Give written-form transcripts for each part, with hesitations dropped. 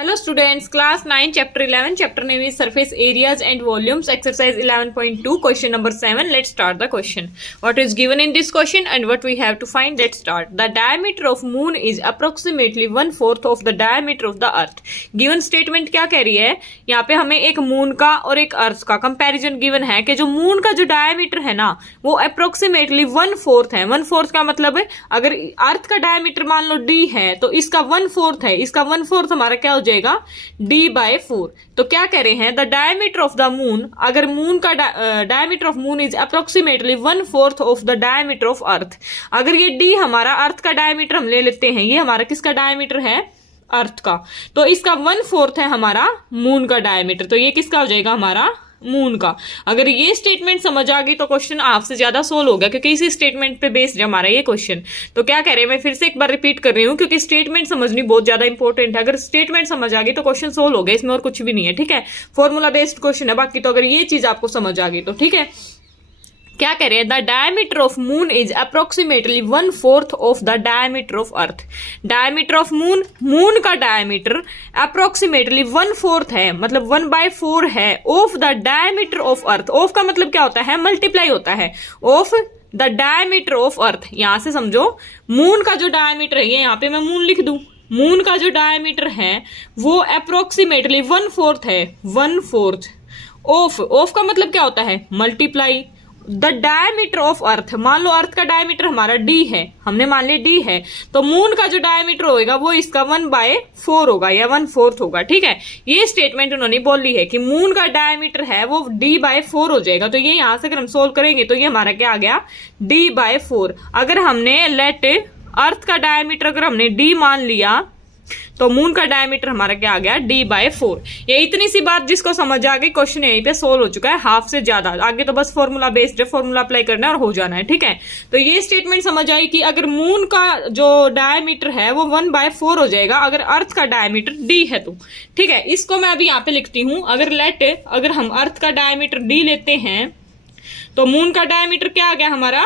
Hello students, class 9 chapter 11 chapter name is surface areas and volumes exercise 11.2 question number 7. Let's start the question. What is given in this question and what we have to find? Let's start. The diameter of moon is approximately 1/4 of the diameter of the earth. Given statement क्या कह रही है? यहाँ पे हमें एक moon का और एक अर्थ का कंपैरिजन गिवन है कि जो मून का जो डायमीटर है ना वो अप्रोक्सीमेटली 1/4 है। 1/4 का मतलब है अगर अर्थ का डायमीटर मान लो d है तो इसका 1/4 है, इसका 1/4 हमारा क्या हो जाएगा d/4। तो क्या कह रहे हैं the diameter of the moon, अगर मून का diameter of moon is approximately 1/4 of the diameter of अर्थ। अगर ये d हमारा अर्थ का डायमीटर हम ले लेते हैं, ये हमारा किसका डायमीटर है? अर्थ का। तो इसका 1/4 है हमारा मून का डायमीटर, तो ये किसका हो जाएगा? हमारा मून का। अगर ये स्टेटमेंट समझ आ गई तो क्वेश्चन आपसे ज्यादा सोल्व हो गया, क्योंकि इसी स्टेटमेंट पे बेस्ड है हमारा ये क्वेश्चन। तो क्या कह रहे हैं, मैं फिर से एक बार रिपीट कर रही हूँ क्योंकि स्टेटमेंट समझनी बहुत ज्यादा इंपॉर्टेंट है। अगर स्टेटमेंट समझ आ गई तो क्वेश्चन सोल्व हो गया, इसमें और कुछ भी नहीं है। ठीक है, फॉर्मूला बेस्ड क्वेश्चन है। बाकी तो अगर ये चीज आपको समझ आ गई तो ठीक है। क्या कह रहे हैं? The diameter of moon is approximately 1/4 of the diameter of Earth. Diameter of moon, moon का डायमीटर अप्रोक्सीमेटली 1/4 है, मतलब 1/4 है of the diameter of earth. Of का मतलब क्या होता है? मल्टीप्लाई होता है ऑफ द डायमीटर ऑफ अर्थ। यहां से समझो मून का जो डायमीटर है, ये यहाँ पे मैं मून लिख दूं, मून का जो डायमीटर है वो अप्रोक्सीमेटली 1/4 है, 1/4 ऑफ। ऑफ का मतलब क्या होता है? मल्टीप्लाई द डायमीटर ऑफ अर्थ। मान लो अर्थ का डायमीटर हमारा d है, हमने मान लिया d है, तो मून का जो डायमीटर होगा वो इसका 1/4 होगा या 1/4 होगा। ठीक है, ये स्टेटमेंट उन्होंने बोली है कि मून का डायमीटर है वो d/4 हो जाएगा। तो ये यहां से अगर हम सोल्व करेंगे तो ये हमारा क्या आ गया? d/4। अगर हमने लेट अर्थ का डायमीटर अगर हमने d मान लिया तो मून का डायमीटर हमारा क्या आ गया? d/4। ये इतनी सी बात जिसको समझ आ गई, क्वेश्चन यहीं पे सोल्व हो चुका है, हाफ से ज्यादा। आगे तो बस फॉर्मूला बेस्ड है, फॉर्मूला अप्लाई करना है और हो जाना है। ठीक है, तो ये स्टेटमेंट समझ आई कि अगर मून का जो डायमीटर है वो 1/4 हो जाएगा अगर अर्थ का डायमीटर d है तो। ठीक है, इसको मैं अभी यहाँ पे लिखती हूँ। अगर हम अर्थ का डायमीटर d लेते हैं तो मून का डायमीटर क्या आ गया हमारा?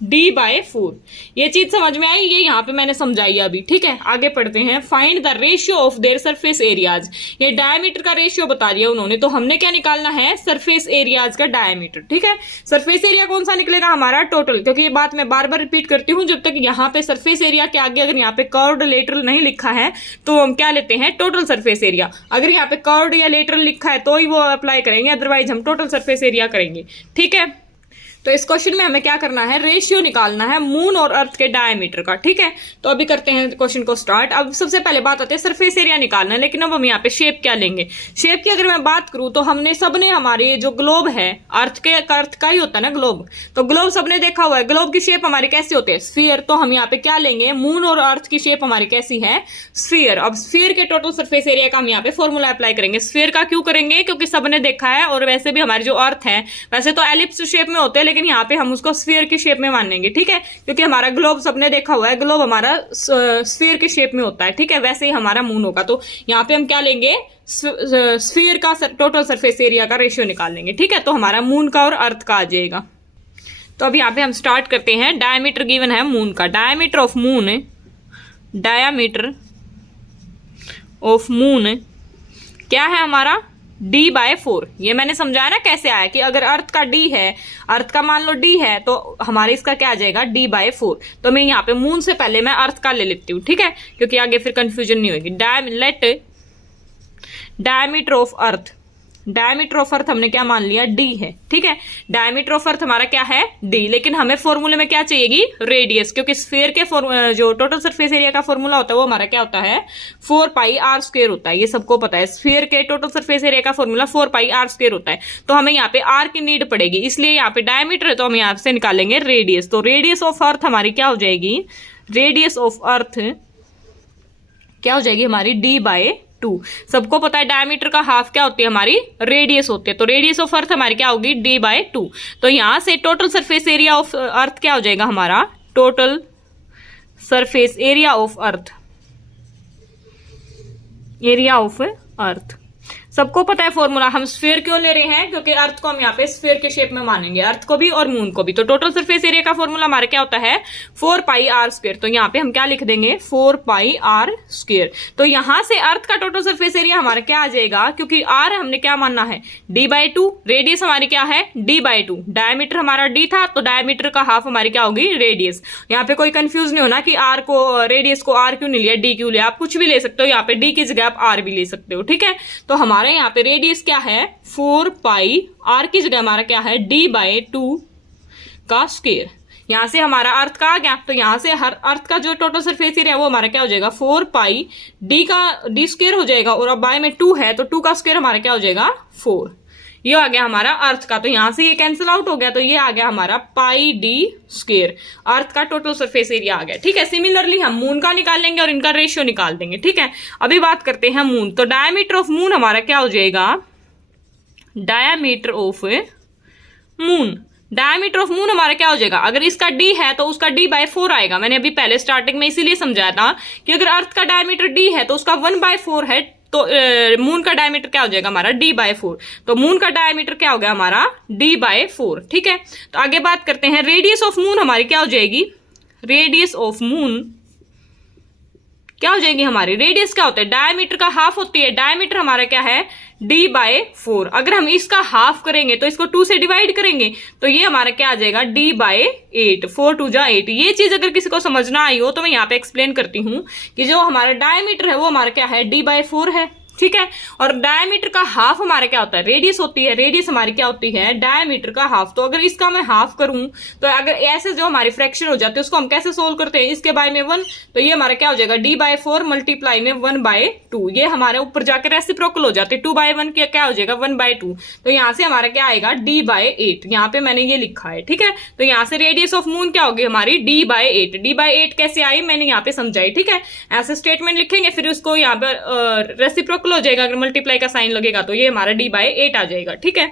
d/4। ये चीज समझ में आई, ये यहाँ पे मैंने समझाई अभी। ठीक है, आगे पढ़ते हैं। Find the ratio of their surface areas. ये डायमीटर का रेशियो बता दिया उन्होंने, तो हमने क्या निकालना है? सरफेस एरियाज का डायमीटर। ठीक है, सरफेस एरिया कौन सा निकलेगा? हमारा टोटल। क्योंकि ये बात मैं बार बार रिपीट करती हूँ, जब तक यहाँ पे सरफेस एरिया के आगे अगर यहाँ पे कर्व्ड लेटरल नहीं लिखा है तो हम क्या लेते हैं? Total surface area. अगर यहाँ पे कर्व्ड या लेटरल लिखा है तो ही वो अप्लाई करेंगे, अदरवाइज हम टोटल सरफेस एरिया करेंगे। ठीक है, तो इस क्वेश्चन में हमें क्या करना है? रेशियो निकालना है मून और अर्थ के डायमीटर का। ठीक है, तो अभी करते हैं क्वेश्चन को स्टार्ट। अब सबसे पहले बात आती है सरफेस एरिया निकालना है, लेकिन अब हम यहाँ पे शेप क्या लेंगे? शेप की अगर मैं बात करूं तो हमने सबने हमारे जो ग्लोब है, अर्थ का ही होता है ना ग्लोब, तो ग्लोब सबने देखा हुआ है। ग्लोब की शेप हमारी कैसी होती है? स्फीयर। तो हम यहाँ पे क्या लेंगे? मून और अर्थ की शेप हमारी कैसी है? स्फीयर। अब स्फीयर के टोटल सरफेस एरिया का हम यहाँ पे फॉर्मूला अप्लाई करेंगे। स्फीयर का क्यों करेंगे? क्योंकि सबने देखा है, और वैसे भी हमारी जो अर्थ है वैसे तो एलिप्स शेप में होते हैं, लेकिन यहाँ पे हम उसको स्फीयर की शेप में मानेंगे। ठीक है, क्योंकि हमारा ग्लोब सबने देखा हुआ है, ग्लोब हमारा स्फीयर की शेप में होता है। ठीक है, वैसे ही हमारा मून होगा। तो यहाँ पे हम क्या लेंगे? स्फीयर का टोटल सरफेस एरिया का रेशियो निकाल लेंगे। ठीक है, तो हमारा मून का और अर्थ का आ जाएगा। तो अभी यहाँ पे हम स्टार्ट करते हैं। डायमीटर गिवन है मून का। Diameter of moon, diameter of moon क्या है हमारा? d/4। ये मैंने समझाया ना कैसे आया कि अगर अर्थ का d है, अर्थ का मान लो d है, तो हमारे इसका क्या आ जाएगा? d/4। तो मैं यहाँ पे मून से पहले मैं अर्थ का ले लेती हूँ। ठीक है, क्योंकि आगे फिर कंफ्यूजन नहीं होगी। Let diameter of Earth, diameter of Earth हमने क्या मान लिया? d है। ठीक है, डायमीटर ऑफ अर्थ हमारा क्या है? d। लेकिन हमें फॉर्मूले में क्या चाहिएगी? रेडियस, क्योंकि स्फीयर के जो टोटल सरफेस एरिया का फॉर्मूला होता है वो हमारा क्या होता है? 4πr² होता है। ये सबको पता है, स्फीयर के टोटल सरफेस एरिया का फॉर्मूला 4πr² होता है। तो हमें यहाँ पे r की नीड पड़ेगी, इसलिए यहाँ पे डायमीटर है तो हम यहाँ से निकालेंगे रेडियस। तो रेडियस ऑफ अर्थ हमारी क्या हो जाएगी? रेडियस ऑफ अर्थ क्या हो जाएगी हमारी? d/2। सबको पता है डायमीटर का हाफ क्या होती है? हमारी रेडियस होती है। तो रेडियस ऑफ अर्थ हमारी क्या होगी? d/2। तो यहां से total surface area of earth क्या हो जाएगा हमारा? Total surface area of earth, area of earth. सबको पता है फॉर्मूला। हम स्फीयर क्यों ले रहे हैं, क्योंकि अर्थ को हम यहाँ पे स्फीयर के शेप में मानेंगे, अर्थ को भी और मून को भी। तो टोटल सरफेस एरिया का फॉर्मूला हमारा क्या होता है, 4 पाई आर स्क्वायर। तो यहाँ पे हम क्या लिख देंगे, 4 पाई आर स्क्वायर। तो यहां से अर्थ का टोटल सरफेस एरिया हमारा क्या आ जाएगा, क्योंकि आर हमने क्या मानना है, d/2, रेडियस हमारी क्या है, d/2, डायमीटर हमारा d था, तो डायमीटर का हाफ हमारी क्या होगी, रेडियस। यहाँ पे कोई कंफ्यूज नहीं होना कि आर को, रेडियस को आर क्यों नहीं लिया, डी क्यों लिया, आप कुछ भी ले सकते हो, यहाँ पे डी की जगह आप आर भी ले सकते हो, ठीक है। तो हमारे यहाँ पे रेडियस क्या है 4 पाई, आर की जगह हमारा क्या है d/2 का स्क्वायर। यहां से हमारा अर्थ का आ गया, तो यहां से हर अर्थ का जो टोटल सरफेस एरिया है वो हमारा क्या हो जाएगा, 4 पाई डी स्क्वायर हो जाएगा, और अब बाय में 2 है तो 2 का स्क्वायर हमारा क्या हो जाएगा 4। ये आ गया हमारा अर्थ का, तो यहां से ये कैंसिल आउट हो गया, तो ये आ गया हमारा पाई डी स्क्वायर, अर्थ का टोटल सरफेस एरिया आ गया, ठीक है। सिमिलरली हम मून का निकाल लेंगे और इनका रेशियो निकाल देंगे, ठीक है। अभी बात करते हैं मून। तो डायमीटर ऑफ मून हमारा क्या हो जाएगा, diameter of moon, diameter of moon हमारा क्या हो जाएगा, अगर इसका d है तो उसका d/4 आएगा। मैंने अभी पहले स्टार्टिंग में इसीलिए समझाया था कि अगर अर्थ का डायमीटर d है तो उसका 1/4 है, तो मून का डायमीटर क्या हो जाएगा हमारा d/4। तो मून का डायमीटर क्या हो गया हमारा d/4, ठीक है। तो आगे बात करते हैं, रेडियस ऑफ मून हमारी क्या हो जाएगी, रेडियस ऑफ मून क्या हो जाएगी हमारी, रेडियस क्या होता है, डायमीटर का हाफ होती है, डायमीटर हमारा क्या है d/4। अगर हम इसका हाफ करेंगे तो इसको 2 से डिवाइड करेंगे तो ये हमारा क्या आ जाएगा d/8, 4 2 जा 8। ये चीज अगर किसी को समझना आई हो तो मैं यहाँ पे एक्सप्लेन करती हूँ कि जो हमारा डायमीटर है वो हमारा क्या है d/4 है, ठीक है। और डायमीटर का हाफ हमारा क्या होता है, रेडियस होती है, रेडियस हमारी क्या होती है, डायमीटर का हाफ। तो अगर इसका मैं हाफ करूं तो अगर ऐसे जो हमारी फ्रैक्शन हो जाती है उसको हम कैसे सोल्व करते हैं, इसके बाय में 1, तो ये हमारा क्या हो जाएगा d/4 मल्टीप्लाई में 1/2। ये हमारे ऊपर जाकर रेसिप्रोकल हो जाते हैं, 2/1 क्या हो जाएगा 1/2। तो यहां से हमारा क्या आएगा d/8, यहाँ पे मैंने ये लिखा है, ठीक है। तो यहां से रेडियस ऑफ मून क्या होगी हमारी d/8। d/8 कैसे आई मैंने यहाँ पे समझाई, ठीक है। ऐसे स्टेटमेंट लिखेंगे, फिर उसको यहाँ पर रेसिप्रोकल हो जाएगा, अगर मल्टीप्लाई का साइन लगेगा तो ये हमारा d/8 आ जाएगा, ठीक है।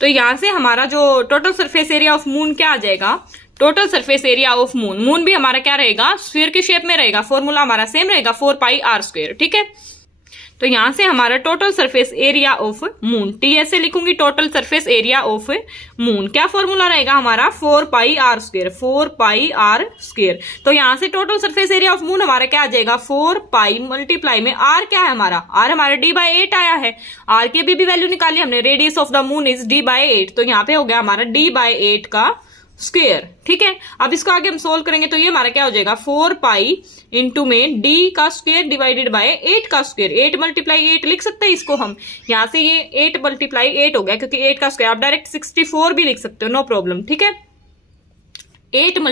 तो यहां से हमारा जो total surface area of moon क्या आ जाएगा, total surface area of moon, moon भी हमारा क्या रहेगा, स्फीयर के शेप में रहेगा, फॉर्मूला हमारा सेम रहेगा 4 पाई आर स्क्वायर, ठीक है। तो यहां से हमारा total surface area of moon, T ऐसे लिखूंगी, total surface area of moon, क्या फॉर्मूला रहेगा हमारा 4 pi r square, 4 pi r square. तो यहां से total surface area of moon हमारा क्या आ जाएगा 4 पाई मल्टीप्लाई में आर क्या है हमारा, आर हमारा d/8 आया है, आर की भी वैल्यू निकाली हमने, radius of the moon is d/8, तो यहाँ पे हो गया हमारा d/8 का स्क्वायर, ठीक है। अब इसको आगे हम सोल्व करेंगे तो ये हमारा क्या हो जाएगा 4 पाई इंटू में d का स्क्वायर डिवाइडेड बाय 8 का स्क्वायर, 8 × 8 लिख सकते हैं इसको हम, यहाँ से ये 8 × 8 हो गया, क्योंकि 8 का स्क्वायर आप डायरेक्ट 64 भी लिख सकते हो, नो प्रॉब्लम, ठीक है। 8 ×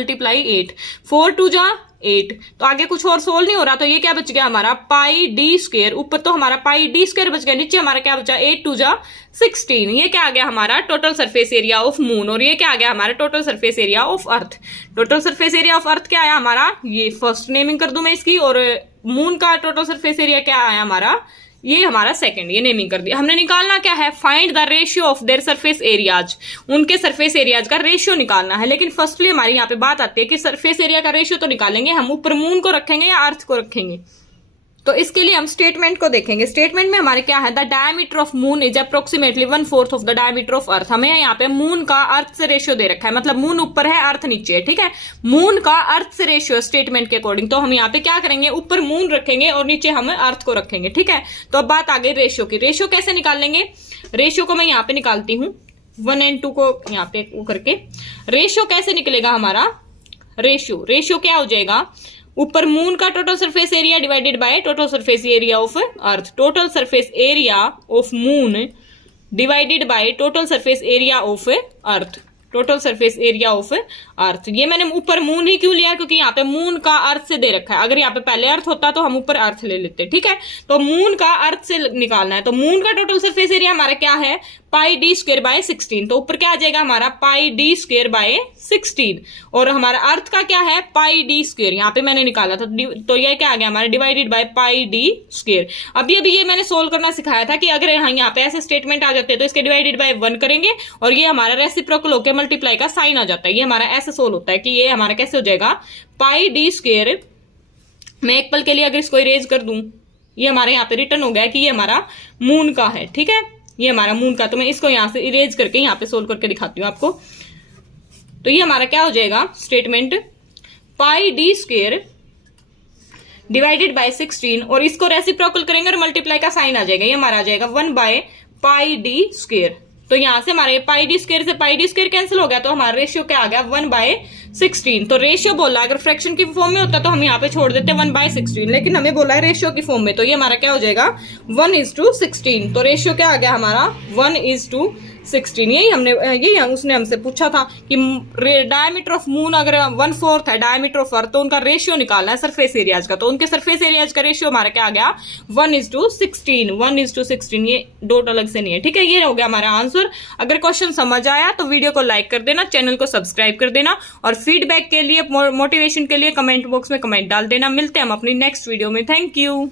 8, 4 2 जा 8। तो आगे कुछ और सोल्व नहीं हो रहा, तो ये क्या बच गया हमारा पाई डी स्क्वायर, ऊपर तो हमारा पाई डी स्क्वायर बच गया, नीचे हमारा क्या बचा 8 2 जा 16। ये क्या आ गया हमारा total surface area of moon, और ये क्या आ गया हमारा total surface area of earth. Total surface area of earth क्या आया हमारा, ये फर्स्ट नेमिंग कर दूं मैं इसकी, और मून का टोटल सरफेस एरिया क्या आया हमारा, ये हमारा सेकंड, ये नेमिंग कर दिया। हमने निकालना क्या है, find the ratio of their surface areas, उनके सरफेस एरियाज का रेशियो निकालना है। लेकिन फर्स्टली हमारी यहाँ पे बात आती है कि सरफेस एरिया का रेशियो तो निकालेंगे हम, ऊपर मून को रखेंगे या अर्थ को रखेंगे। तो इसके लिए हम स्टेटमेंट को देखेंगे। स्टेटमेंट में हमारे क्या है, the diameter of moon is approximately 1/4 of the diameter of अर्थ। हमें यहाँ पे मून का अर्थ से रेशियो दे रखा है, मतलब मून ऊपर है अर्थ नीचे है, ठीक है। मून का अर्थ से रेशियो स्टेटमेंट के अकॉर्डिंग, तो हम यहाँ पे क्या करेंगे, ऊपर मून रखेंगे और नीचे हम अर्थ को रखेंगे, ठीक है। तो अब बात आ गई रेशियो की। रेशियो कैसे निकाल लेंगे, रेशियो को मैं यहाँ पे निकालती हूँ, 1 और 2 को यहाँ पे वो करके। रेशियो कैसे निकलेगा हमारा, रेशियो क्या हो जाएगा, ऊपर मून का total surface area divided by total surface area of earth, total surface area of moon divided by total surface area of earth, total surface area of earth. ये मैंने ऊपर मून ही क्यों लिया, क्योंकि यहाँ पे मून का अर्थ से दे रखा है, अगर यहाँ पे पहले अर्थ होता तो हम ऊपर अर्थ ले लेते, ठीक है। तो मून का अर्थ से निकालना है, तो मून का टोटल सरफेस एरिया हमारा क्या है पाई डी स्क्वायर बाय 16, तो ऊपर क्या आ जाएगा हमारा पाई डी स्क्वायर बाय 16, और हमारा अर्थ का क्या है पाई डी स्क्वायर, यहाँ पे मैंने निकाला था, तो ये क्या आ गया हमारा divided by pi D square. अभी ये मैंने सोल्व करना सिखाया था कि अगर यहाँ पे ऐसे स्टेटमेंट आ जाते हैं तो इसके डिवाइडेड बाय 1 करेंगे और ये हमारा रेसिप्रोकल होकर मल्टीप्लाई का साइन आ जाता है। ये हमारा ऐसे सोल्व होता है कि ये हमारा कैसे हो जाएगा पाई डी स्क्वायर। मैं एक पल के लिए अगर इसको इरेज कर दूं, ये हमारे यहाँ पे रिटर्न हो गया कि ये हमारा मून का है, ठीक है, ये हमारा मून का। तो मैं इसको यहाँ से इरेज करके यहाँ पे सोल्व करके दिखाती हूँ आपको। तो ये हमारा क्या हो जाएगा statement, pi D square divided by 16, और इसको रेसिप्रोकल करेंगे और मल्टीप्लाई का साइन आ जाएगा, ये हमारा आ जाएगा 1 बाय पाई डी स्क्वायर। तो यहां से हमारे पाई डी स्क्वायर से पाई डी स्क्वायर कैंसिल हो गया, तो हमारा रेशियो क्या आ गया 1 बाय 16। तो रेशियो बोला अगर फ्रैक्शन की फॉर्म में होता तो हम यहाँ पे छोड़ देते 1 बाय 16, लेकिन हमें बोला है रेशियो की फॉर्म में, तो ये हमारा क्या हो जाएगा 1:16। तो रेशियो क्या आ गया हमारा 1:16। यही उसने हमसे पूछा था कि डायमीटर ऑफ मून अगर 1/4 है डायमीटर ऑफ अर्थ, तो उनका रेशियो निकालना है सरफेस एरियाज का। तो उनके सरफेस एरियाज का रेशियो हमारा क्या आ गया 1:16, 1:16। ये डॉट अलग से नहीं है, ठीक है। ये हो गया हमारा आंसर। अगर क्वेश्चन समझ आया तो वीडियो को लाइक कर देना, चैनल को सब्सक्राइब कर देना, और फीडबैक के लिए मोटिवेशन के लिए कमेंट बॉक्स में कमेंट डाल देना। मिलते हैं हम अपनी नेक्स्ट वीडियो में। Thank you.